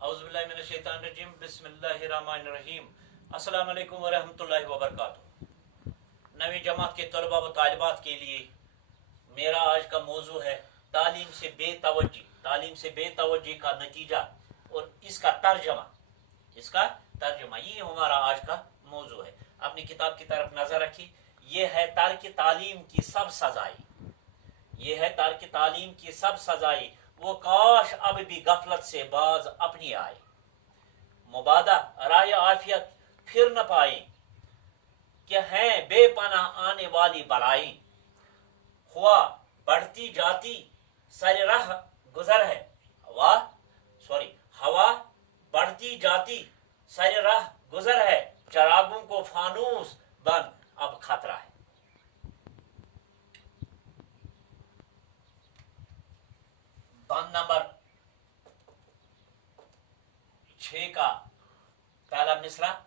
औज़ुबिल्लाहि मिनश्शैतानिर्रजीम बिस्मिल्लाहिर्रहमानिर्रहीम। अस्सलाम वालेकुम वरहमतुल्लाहि वबरकातुहू। नवी जमात के तलबा व तालिबात के लिए मेरा आज का मौजू है तालीम से बेतवज्जी का नतीजा और इसका तर्जमा ये हमारा आज का मौजू है। अपनी किताब की तरफ नजर रखिए। ये है तारिक तालीम की सब सजाई, वो काश अब भी गफलत से बाज अपनी आए। मुबादा राय आफियत फिर न पाए कि हैं बेपनाह आने वाली बलाई। हुआ बढ़ती जाती सर राह गुजर है हवा बढ़ती जाती सर राह गुजर है। चरागों को फानूस बन अब खतरा है। बंद नंबर 6 का पहला मिसरा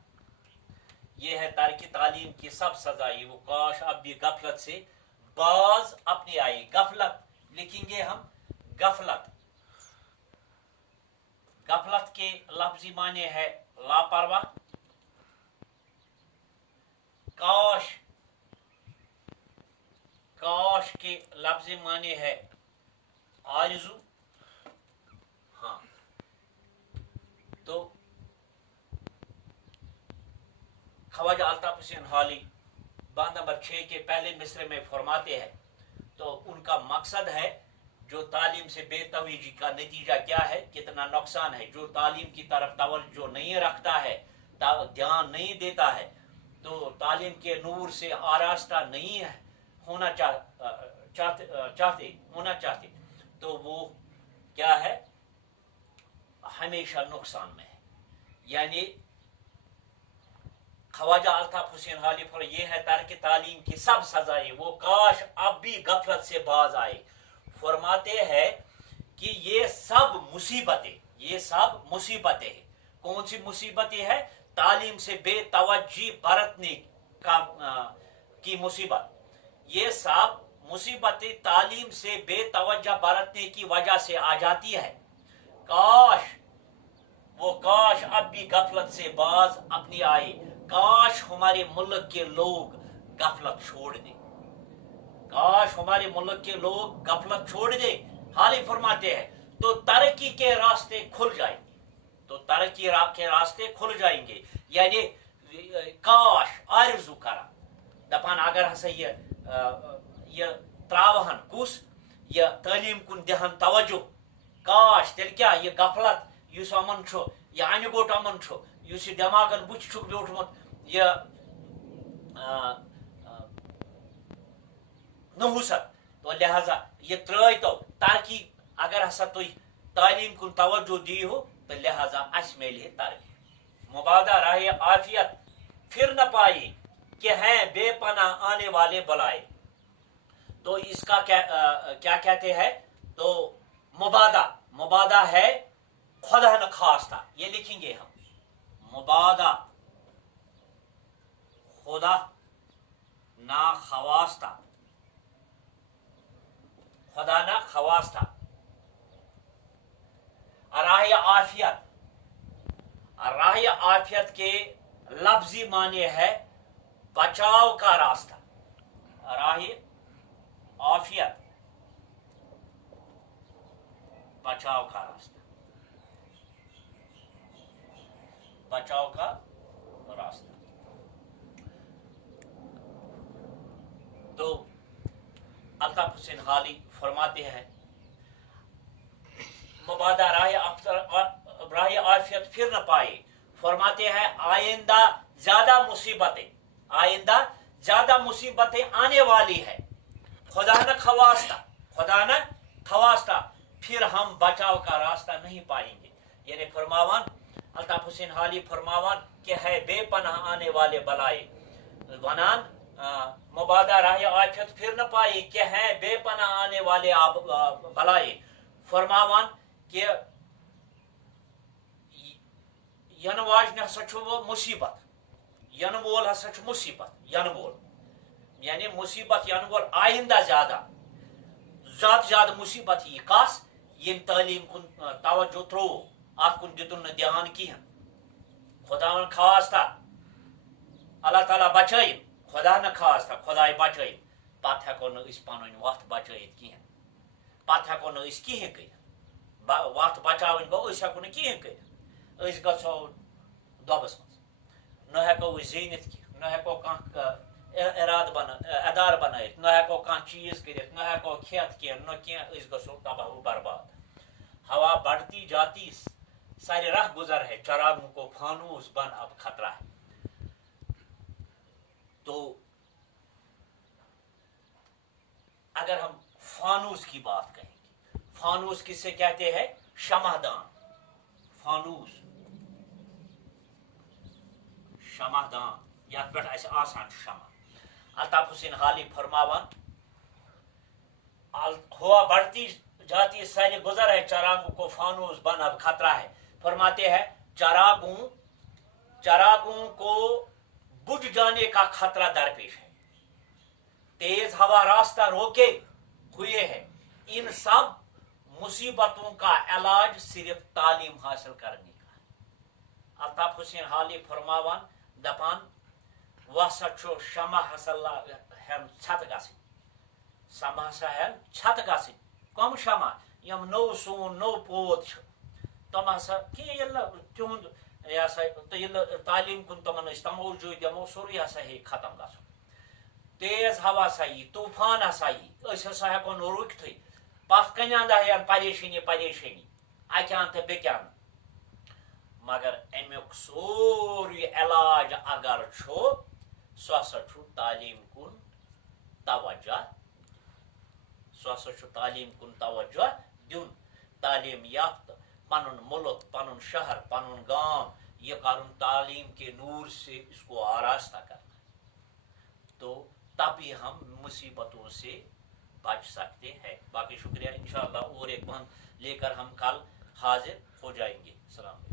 ये है तारिक तालीम की सब सजाई, वो काश अब भी गफलत से बाज अपनी आई। गफलत लिखेंगे हम गफलत के लफ्जी माने है लापरवाह। काश के लफ्जी माने है आरज़ू। हाँ, तो ख्वाजा अल्ताफ हुसैन हाली बांध नंबर 6 के पहले मिसरे में फरमाते हैं, तो उनका मकसद है जो तालीम से बेतवज्जी का नतीजा क्या है, कितना नुकसान है। जो तालीम की तरफ तवज्जो नहीं रखता है, ध्यान नहीं देता है, तो तालीम के नूर से आरास्ता नहीं होना चाहते, तो वो क्या है, हमेशा नुकसान में है। यानी ख्वाजा अल्ताफ हुसैन हाली पर यह है तारिक तालीम की सब सजाएं, वो काश अब भी गफलत से बाज आए। फरमाते हैं कि ये सब मुसीबतें हैं। कौन सी मुसीबतें हैं? तालीम से बेतवज्जी बरतने की मुसीबत। ये सब मुसीबतें तालीम से बेतवज्जा बरतने की वजह से आ जाती है। काश अब भी गफलत से बाज अपनी आए। काश हमारे मुल्क के लोग गफलत छोड़ दें। हाली फरमाते हैं तो तरक्की के रास्ते खुल जाएंगे। यानी काश आरज़ू करा दपान अगर हसा ये त्रावहन कुस ये तालीम कुन दहन तवज्जो, काश तेल क्या ये गफलत युस अमन छो, ये अनगोट अमन छो, युस दिमागन बुच छुक ब्योठमुत ये नहुसत, तो लिहाजा ये त्रय तो ताकि अगर हसा तुई तालीम कुन तवज्जो दी हो तो लिहाजा अस मेल है तरक्की। मुबादा राह आफियत फिर न पाई कि हैं बेपनाह आने वाले बलाए। तो इसका क्या कहते हैं? तो मुबादा है खुदा न खास्ता। ये लिखेंगे हम मुबादा खुदा ना खवास्ता, खुदा ना खवास्ता। राह आफियत के लफ्जी माने है बचाव का रास्ता। राह आफियत बचाव का रास्ता। तो अल्ताफ हुसैन हाली फरमाते हैं मुबादा राह आफियत फिर न पाए। फरमाते हैं आइंदा ज्यादा मुसीबतें आने वाली है। खुदा न खवास्ता फिर हम बचाव का रास्ता नहीं पाएंगे। यानी फरमावन अल्ताफ हुसैन हाली फरमावन के है बेपनाह आने वाले बलाए। वनान मुबादा राह आफियत फिर न पाई के हैं बेपनाह आने वाले बलाए। फरमावन के यन वाजन हसा वो मुसीबत, यन वोल हसा मुसीबत, यानी मुसीबत यन वोल आइंदा ज्यादा मुसीबत ये कस यम तालीम कुन तवज्जो त्रो ات کن دتن دھیان کہین خدا خواستہ اللہ تعالیٰ بچائن خدا نہ خواستہ خدائے بچائن پتہ ہیکو نہ اس پن وت بچائت کہین پتہ ہیکو نہ اس کہین کر وت بچاون گو اس ہیکو نہ کہین کر اس گژھو دۄبس منٛز نہ ہیکو أسۍ زیٖنِتھ کینٛہہ نہ ہیکو کانٛہہ ادارٕ بنٲیِتھ نہ ہیکو کانٛہہ چیٖز کٔرِتھ نہ ہیکو کھٮ۪تھ کینٛہہ نہ کینٛہہ أسۍ گژھو تباہ و برباد ہوا بڑھتی جاتی سارے راہ گزر ہے چراغوں کو فانوس بن اب خطرہ ہے. تو اگر ہم فانوس کی بات کہیں گے فانوس کس سے کہتے ہیں شمعدان فانوس شمعدان یتھ پہ آسان شمع الطاف حسین حالی فرماوان ہوا بڑھتی جاتی سارے گزر ہے چراغوں کو فانوس بن اب خطرہ ہے. فرماتے ہیں چراغوں کو بجھ جانے کا خطرہ درپیش ہے. تیز ہوا راستہ روکے ہوئے ہے. ان سب مصیبتوں کا علاج صرف تعلیم حاصل کرنے کا ہے. الطاف حسین حالی فرماوان دپان وسا شمع ہسا ہن چھت گھن سم ہسا ہن چھت گھن کم شمع یم نو سون نو پود تم ہسا تہد یہ سا تعلیم کن تمن توجہ دمو سوری ہسا ہے ختم گھن تیز ہوا ہسا طوفان ہسا ہسا ہیکو نہ رکتھ پتھ کن اندہ پریشانی پریشانی اکہ اند تو بیٚکہِ اند مگر امیُک سورُے علاج اگر سُہ ہسا چھُ تعلیٖم کُن توجہ سُہ ہسا چھُ تعلیٖم کُن توجہ دیُن تعلیٖم یافتہ پنُن مُلک پنُن شہر پنُن گام یہ کرُن تعلیم کے نور سے اس کو آراستہ کرنا تو تبھی ہم مصیبتوں سے بچ سکتے ہیں. باقی شکریہ انشاءاللہ اور ایک بہن لے کر ہم کل حاضر ہو جائیں گے. السلام علیکم.